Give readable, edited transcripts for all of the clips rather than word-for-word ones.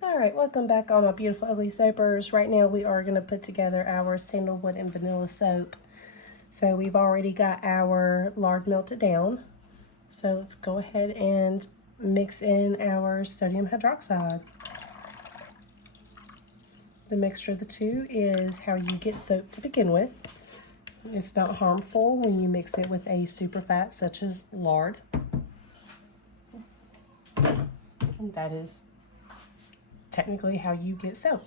Alright, welcome back all my beautiful ugly soapers. Right now we are going to put together our Sandalwood and Vanilla soap. So we've already got our lard melted down. So let's go ahead and mix in our sodium hydroxide. The mixture of the two is how you get soap to begin with. It's not harmful when you mix it with a superfat such as lard. That is technically how you get soap.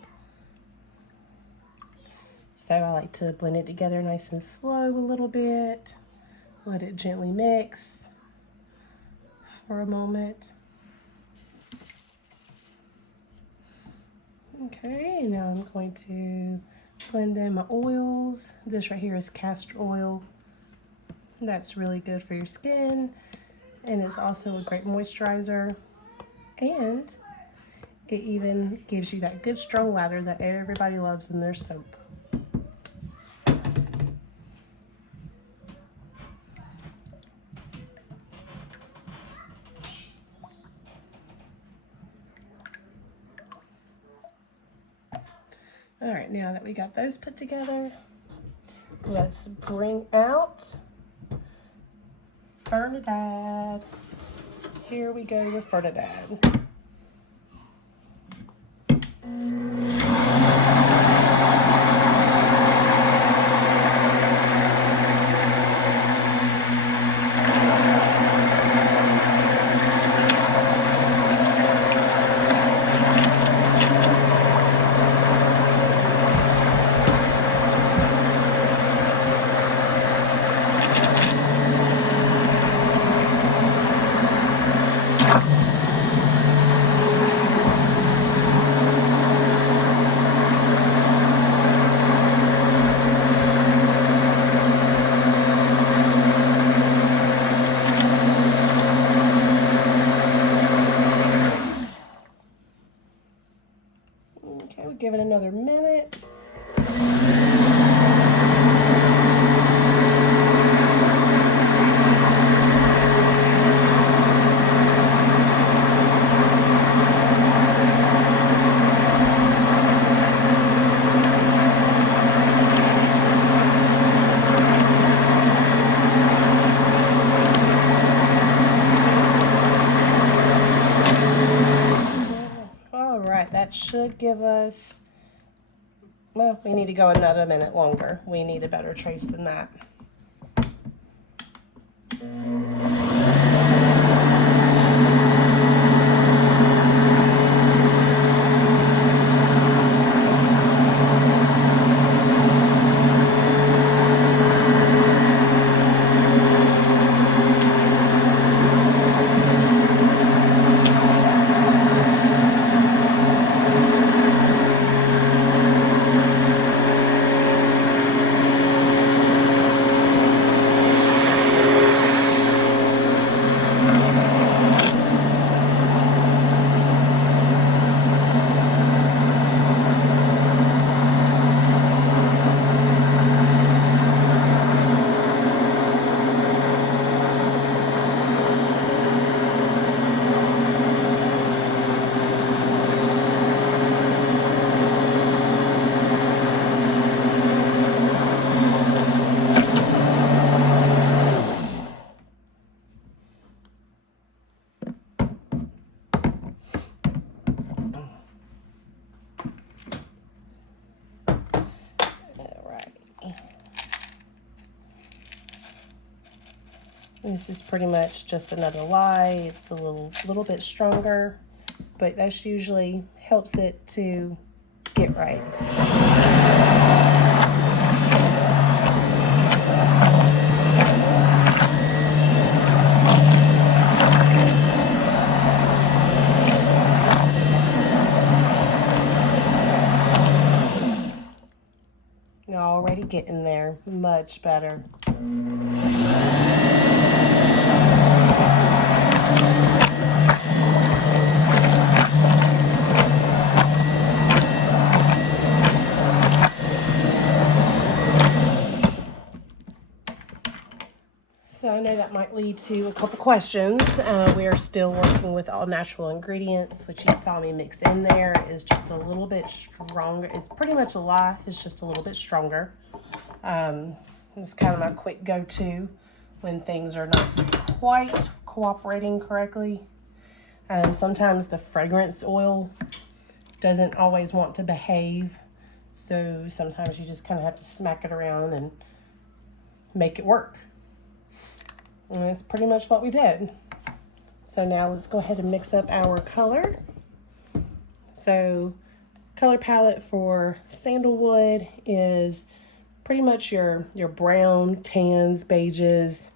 So I like to blend it together nice and slow a little bit. Let it gently mix for a moment. Okay, now I'm going to blend in my oils. This right here is castor oil. That's really good for your skin, and it's also a great moisturizer, and it even gives you that good strong lather that everybody loves in their soap. All right, now that we got those put together, let's bring out Fernandad. Here we go with Fernandad. Okay, we'll give it another minute. That should give us, well, we need to go another minute longer. We need a better trace than that. This is pretty much just another lye. It's a little bit stronger, but that's usually helps it to get right. Already getting there, much better. So So I know that might lead to a couple questions. We are still working with all natural ingredients, which you saw me mix in there is just a little bit stronger. It's pretty much a lye, it's just a little bit stronger. It's kind of my quick go-to when things are not quite cooperating correctly. Sometimes the fragrance oil doesn't always want to behave, so sometimes you just kind of have to smack it around and make it work. And that's pretty much what we did. So now let's go ahead and mix up our color. So color palette for Sandalwood is pretty much your brown, tans, beiges,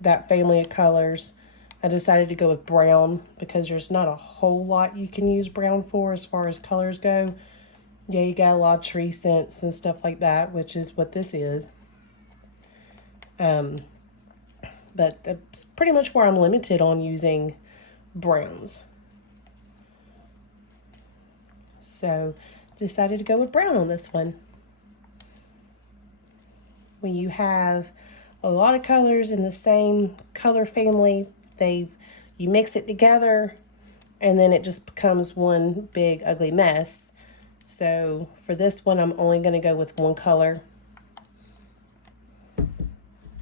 that family of colors. I decided to go with brown because there's not a whole lot you can use brown for as far as colors go. Yeah, you got a lot of tree scents and stuff like that, which is what this is. But that's pretty much where I'm limited on using browns. So decided to go with brown on this one. When you have a lot of colors in the same color family, you mix it together and then it just becomes one big ugly mess. So for this one, I'm only going to go with one color.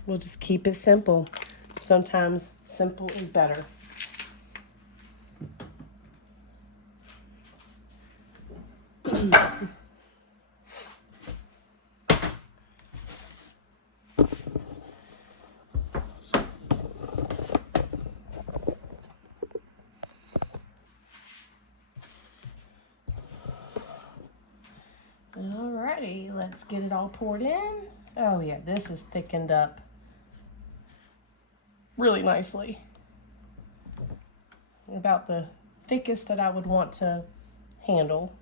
We'll just keep it simple. Sometimes simple is better. Alrighty, let's get it all poured in. Oh yeah, this is thickened up really nicely. About the thickest that I would want to handle.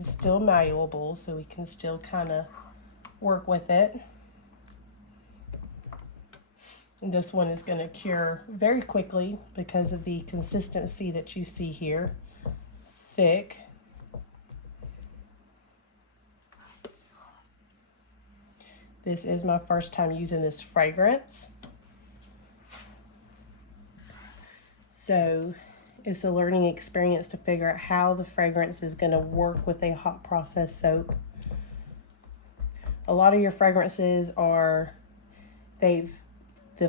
It's still malleable, so we can still kind of work with it. And this one is going to cure very quickly because of the consistency that you see here. Thick. This is my first time using this fragrance. So it's a learning experience to figure out how the fragrance is going to work with a hot process soap. A lot of your fragrances are, the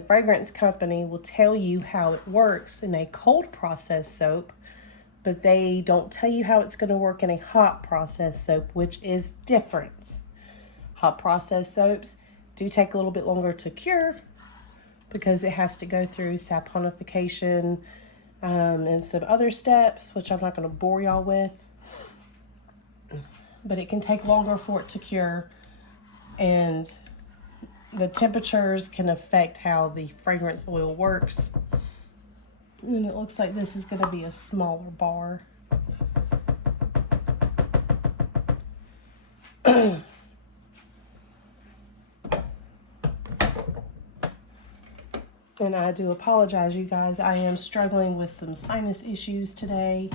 fragrance company will tell you how it works in a cold process soap, but they don't tell you how it's going to work in a hot process soap, which is different. Hot process soaps do take a little bit longer to cure because it has to go through saponification and some other steps, which I'm not going to bore y'all with. But it can take longer for it to cure, and the temperatures can affect how the fragrance oil works. And it looks like this is going to be a smaller bar. And I do apologize, you guys. I am struggling with some sinus issues today.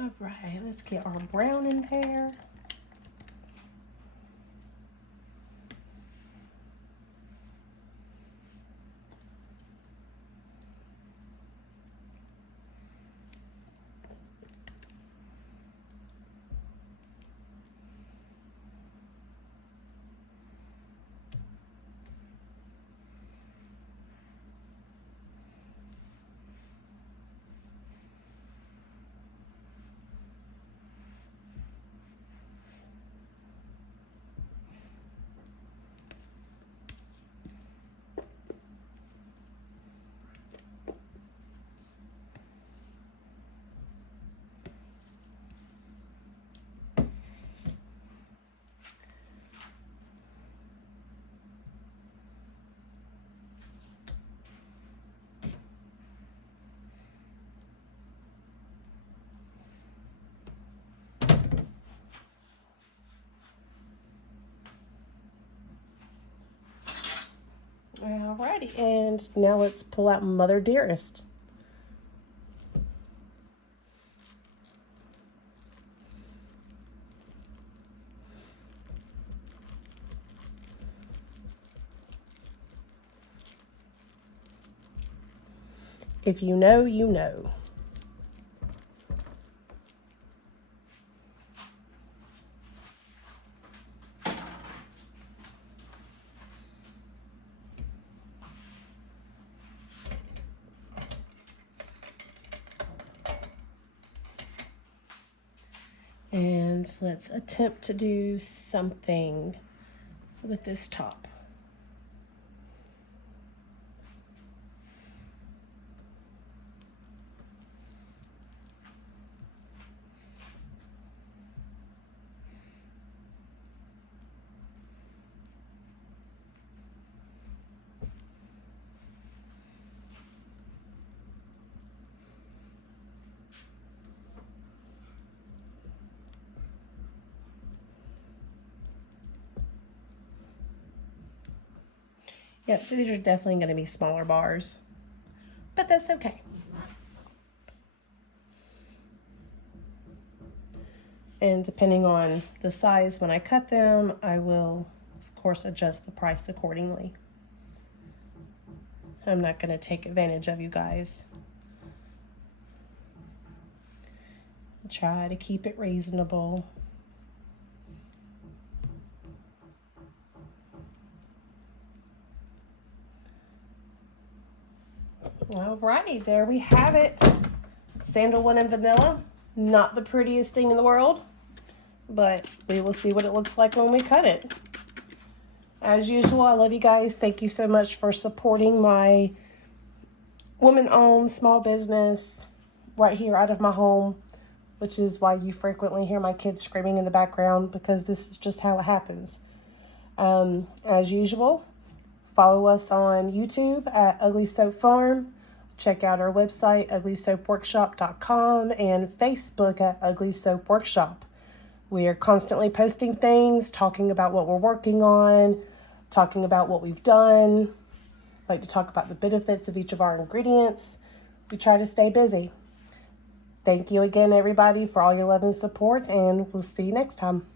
All right, let's get our brown in there. Alrighty, and now let's pull out Mother Dearest. If you know, you know. And let's attempt to do something with this top. Yep, so these are definitely going to be smaller bars, but that's okay. And depending on the size when I cut them, I will, of course, adjust the price accordingly. I'm not going to take advantage of you guys. Try to keep it reasonable. Alrighty, there we have it. Sandalwood and Vanilla. Not the prettiest thing in the world, but we will see what it looks like when we cut it. As usual, I love you guys. Thank you so much for supporting my woman-owned small business right here out of my home, which is why you frequently hear my kids screaming in the background, because this is just how it happens. As usual, follow us on YouTube at Ugly Soap Farm. Check out our website, uglysoapworkshop.com, and Facebook at Ugly Soap Workshop. We are constantly posting things, talking about what we're working on, talking about what we've done. I like to talk about the benefits of each of our ingredients. We try to stay busy. Thank you again, everybody, for all your love and support, and we'll see you next time.